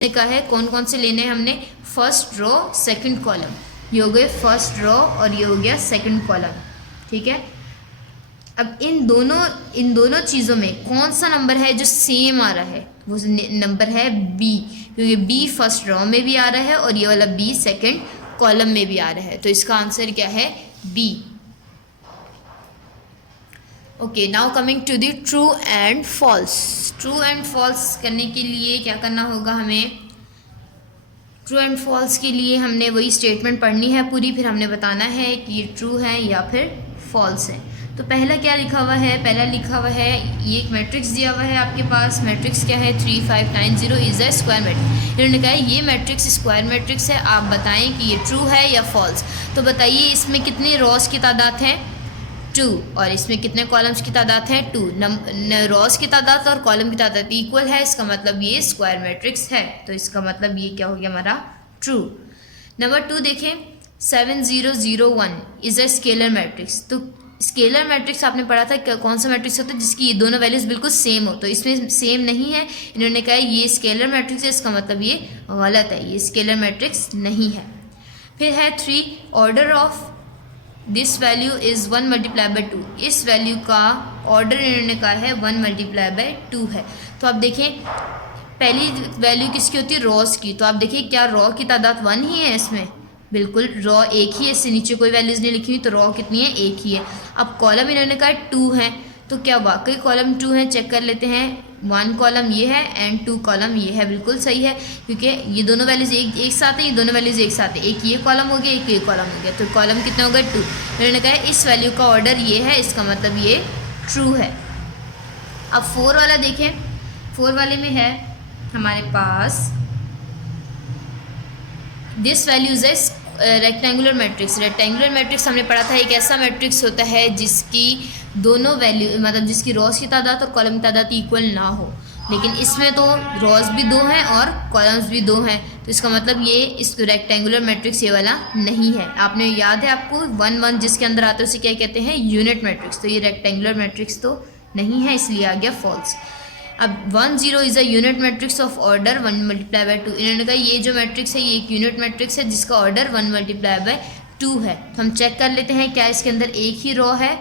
कहा है कौन कौन से लेने हैं हमने, फर्स्ट रो सेकंड कॉलम, ये हो गए फर्स्ट रो और ये हो गया सेकंड कॉलम, ठीक है। अब इन दोनों चीज़ों में कौन सा नंबर है जो सेम आ रहा है, वो नंबर है बी, क्योंकि बी फर्स्ट रो में भी आ रहा है और ये वाला बी सेकंड कॉलम में भी आ रहा है, तो इसका आंसर क्या है, B. Okay, now coming to the true and false. True and false करने के लिए क्या करना होगा हमें, ट्रू एंड फॉल्स के लिए हमने वही स्टेटमेंट पढ़नी है पूरी, फिर हमने बताना है कि ये ट्रू है या फिर फॉल्स है। तो पहला क्या लिखा हुआ है, पहला लिखा हुआ है, ये एक मैट्रिक्स दिया हुआ है आपके पास, मैट्रिक्स क्या है 3590 इज़ अ स्क्वायर मैट्रिक्स। इन्होंने कहा है ये मैट्रिक्स स्क्वायर मैट्रिक्स है, आप बताएं कि ये ट्रू है या फॉल्स। तो बताइए इसमें कितनी रॉस की तादाद है, 2, और इसमें कितने कॉलम्स की तादाद है, 2। रॉस की तादाद और कॉलम की तादाद इक्वल है, इसका मतलब ये स्क्वायर मैट्रिक्स है, तो इसका मतलब ये क्या हो गया हमारा, ट्रू। नंबर 2 देखें, 7001 इज़ अ स्केलर मैट्रिक्स। तो स्केलर मैट्रिक्स आपने पढ़ा था कौन सा मैट्रिक्स होता है, जिसकी ये दोनों वैल्यूज बिल्कुल सेम हो, तो इसमें सेम नहीं है, इन्होंने कहा ये स्केलर मैट्रिक्स है, इसका मतलब ये गलत है, ये स्केलर मैट्रिक्स नहीं है। फिर है 3, order of this value is 1 multiply by 2। इस वैल्यू का ऑर्डर इन्होंने कहा है 1 मल्टीप्लाई बाई 2 है। तो आप देखें पहली वैल्यू किसकी होती है, रॉस की, तो आप देखिए क्या रॉ की तादाद 1 ही है इसमें, बिल्कुल रॉ एक ही है, इससे नीचे कोई वैल्यूज़ नहीं लिखी हुई, तो रॉ कितनी है, एक ही है। अब कॉलम इन्होंने कहा 2 है, तो क्या वाकई कॉलम 2 है, चेक कर लेते हैं। 1 कॉलम ये है एंड 2 कॉलम ये है, बिल्कुल सही है, क्योंकि ये दोनों वैल्यूज एक साथ है, ये दोनों वैल्यूज एक साथ है, एक ये कॉलम हो गया, एक ये कॉलम हो गया, तो कॉलम कितने हो गए, 2। इन्होंने कहा इस वैल्यू का ऑर्डर ये है, इसका मतलब ये ट्रू है। अब 4 वाला देखें, 4 वाले में है हमारे पास this value is rectangular matrix. Rectangular matrix हमने पढ़ा था एक ऐसा मैट्रिक्स होता है जिसकी दोनों वैल्यू मतलब जिसकी रॉस की तादाद और कॉलम की तादाद इक्वल ना हो, लेकिन इसमें तो रॉस भी 2 हैं और कॉलम्स भी 2 हैं, तो इसका मतलब ये इस रेक्टेंगुलर मैट्रिक्स ये वाला नहीं है। आपने याद है आपको 1 1 जिसके अंदर आता है उसे क्या कहते हैं, यूनिट मैट्रिक्स, तो ये रेक्टेंगुलर मैट्रिक्स तो नहीं है, इसलिए आ गया फॉल्स। अब 1 0 is a unit matrix of order 1 multiply by 2। इन्होंने कहा ये जो मैट्रिक्स है ये एक यूनिट मैट्रिक्स है जिसका ऑर्डर 1 मल्टीप्लाई बाई 2 है। तो हम चेक कर लेते हैं क्या इसके अंदर एक ही रॉ है,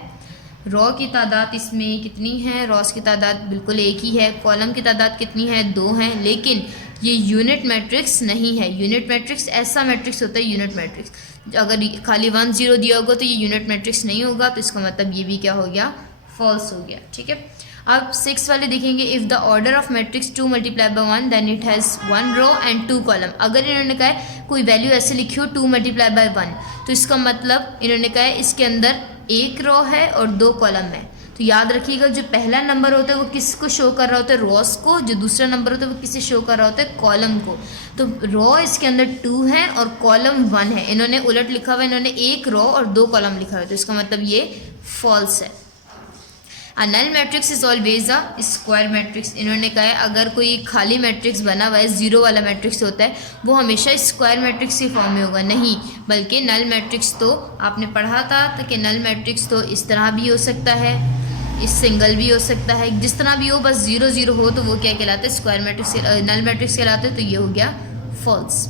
रॉ की तादाद इसमें कितनी है, रॉस की तादाद बिल्कुल एक ही है, कॉलम की तादाद कितनी है, 2 है, लेकिन ये यूनिट मैट्रिक्स नहीं है। यूनिट मैट्रिक्स ऐसा मैट्रिक्स होता है, यूनिट मैट्रिक्स अगर खाली 1 0 दिया होगा तो ये यूनिट मैट्रिक्स नहीं होगा, तो इसका मतलब ये भी क्या हो गया, फॉल्स हो गया, ठीक है। अब 6 वाले देखेंगे, if the order of matrix 2 multiply by 1 then it has 1 row and 2 column. अगर इन्होंने कहा है कोई वैल्यू ऐसे लिखी हो 2 मल्टीप्लाई बाई 1, तो इसका मतलब इन्होंने कहा है इसके अंदर एक रो है और 2 कॉलम है। तो याद रखिएगा जो पहला नंबर होता है वो किसको शो कर रहा होता है, रॉस को, जो दूसरा नंबर होता है वो किसे शो कर रहा होता है, कॉलम को। तो रॉ इसके अंदर 2 है और कॉलम 1 है, इन्होंने उलट लिखा हुआ है, इन्होंने एक रॉ और 2 कॉलम लिखा हुआ है, तो इसका मतलब ये फॉल्स है। A null matrix is always a square matrix. इन्होंने कहा है अगर कोई खाली मैट्रिक्स बना हुआ है, 0 वाला मैट्रिक्स होता है, वो हमेशा स्क्वायर मैट्रिक्स के फॉर्म में होगा, नहीं, बल्कि नल मैट्रिक्स तो आपने पढ़ा था कि नल मैट्रिक्स तो इस तरह भी हो सकता है, इस सिंगल भी हो सकता है, जिस तरह भी हो, बस 0 0 हो तो वो क्या कहलाता है, स्क्वायर मैट्रिक्स, नल मैट्रिक्स कहलाते हैं, तो ये हो गया false.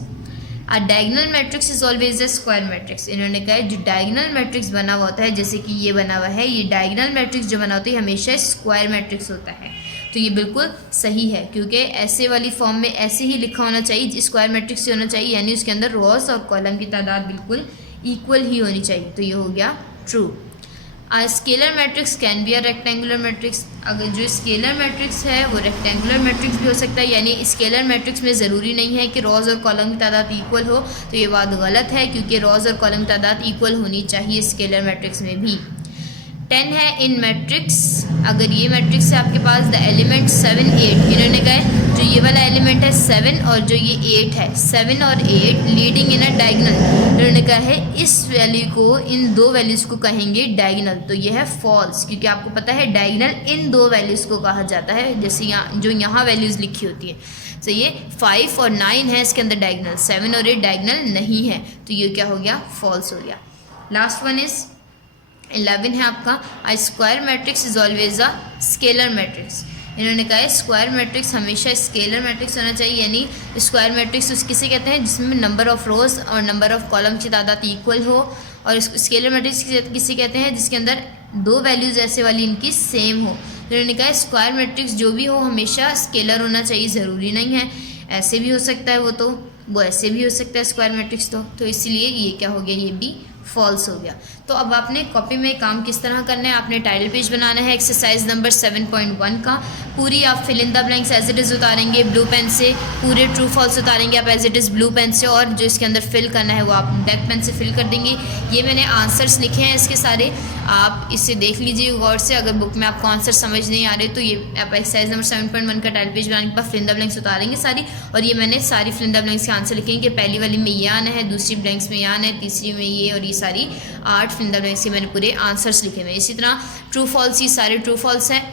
A diagonal matrix is always a square matrix. इन्होंने कहा है जो डायगोनल मैट्रिक्स बना हुआ होता है, जैसे कि ये बना हुआ है, ये डायगोनल मैट्रिक्स जो बना होता है हमेशा स्क्वायर मैट्रिक्स होता है, तो ये बिल्कुल सही है, क्योंकि ऐसे वाली फॉर्म में ऐसे ही लिखा होना चाहिए, स्क्वायर मैट्रिक्स से होना चाहिए, यानी उसके अंदर रॉस और कॉलम की तादाद बिल्कुल इक्वल ही होनी चाहिए, तो ये हो गया true. Scalar matrix can be a rectangular matrix. अगर जो स्केलर मैट्रिक्स है वो रेक्टेंगुलर मैट्रिक्स भी हो सकता है, यानी स्केलर मैट्रिक्स में ज़रूरी नहीं है कि रॉज और कॉलम की तादाद इक्वल हो, तो ये बात गलत है, क्योंकि रॉज और कॉलम की तादाद इक्वल होनी चाहिए स्केलर मैट्रिक्स में भी। 10 है इन मैट्रिक्स, अगर ये मैट्रिक्स है आपके पास द एलिमेंट 7 8, इन्होंने कहा है जो ये वाला एलिमेंट है 7 और जो ये 8 है, 7 और 8 लीडिंग इन अ डायगोनल, इन्होंने कहा है इस वैल्यू को, इन 2 वैल्यूज़ को कहेंगे डायगोनल, तो ये है फॉल्स, क्योंकि आपको पता है डायगोनल इन 2 वैल्यूज़ को कहा जाता है, जैसे यहाँ जो यहाँ वैल्यूज़ लिखी होती है, तो ये 5 और 9 है इसके अंदर डायगोनल, 7 और 8 डायगोनल नहीं है, तो ये क्या हो गया, फॉल्स हो गया। लास्ट वन इज़ 11 है आपका, अ square matrix is always a scalar matrix. इन्होंने कहा है स्क्वायर मैट्रिक्स हमेशा स्केलर मैट्रिक्स होना चाहिए, यानी स्क्वायर मैट्रिक्स उस किसे कहते हैं जिसमें नंबर ऑफ रोज और नंबर ऑफ कॉलम की तादाद इक्वल हो, और स्केलर मैट्रिक्स किसे कहते हैं जिसके अंदर दो वैल्यूज ऐसे वाली इनकी सेम हो। तो इन्होंने कहा स्क्वायर मैट्रिक्स जो भी हो हमेशा स्केलर होना चाहिए, ज़रूरी नहीं है ऐसे भी हो सकता है, वो ऐसे भी हो सकता है स्क्वायर मैट्रिक्स तो इसलिए ये क्या हो गया, ये भी फॉल्स हो गया। तो अब आपने कॉपी में काम किस तरह करना है, आपने टाइटल पेज बनाना है एक्सरसाइज नंबर 7.1 का, पूरी आप fill in the blanks as it is उतारेंगे ब्लू पेन से, पूरे ट्रू फॉल्स उतारेंगे आप as it is blue pen से, और जो इसके अंदर फिल करना है वो आप ब्लैक पेन से फिल कर देंगे। ये मैंने आंसर्स लिखे हैं इसके सारे, आप इसे देख लीजिए गौर से, अगर बुक में आपको आंसर समझ नहीं आ रहे तो ये आप एक्सरसाइज नंबर 7.1 का टाइटल पेज बनाने के बाद फिल इन द ब्लैंक्स उतारेंगे सारी, और ये मैंने सारी फिल इन द ब्लैंक्स के आंसर लिखे हैं कि पहली वाली में ये आना है, दूसरी ब्लैंक्स में ये आना है, तीसरी में ये, और ये सारी 8 फिल इन द ब्लैंक्स के मैंने पूरे आंसर्स लिखे हुए हैं। इसी तरह ट्रू फॉल्स, ये सारे ट्रू फॉल्स हैं,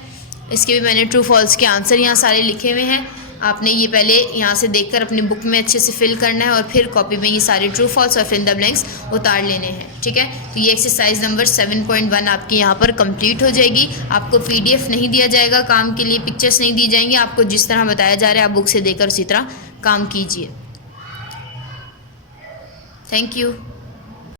इसके भी मैंने ट्रू फॉल्स के आंसर यहाँ सारे लिखे हुए हैं। आपने ये पहले यहाँ से देखकर अपनी बुक में अच्छे से फिल करना है और फिर कॉपी में ये सारे ट्रू फॉल्स और फिल इन द ब्लैंक्स उतार लेने हैं, ठीक है। तो ये एक्सरसाइज नंबर 7.1 आपकी यहाँ पर कंप्लीट हो जाएगी। आपको PDF नहीं दिया जाएगा काम के लिए, पिक्चर्स नहीं दी जाएंगी, आपको जिस तरह बताया जा रहा है आप बुक से देकर उसी तरह काम कीजिए। Thank you.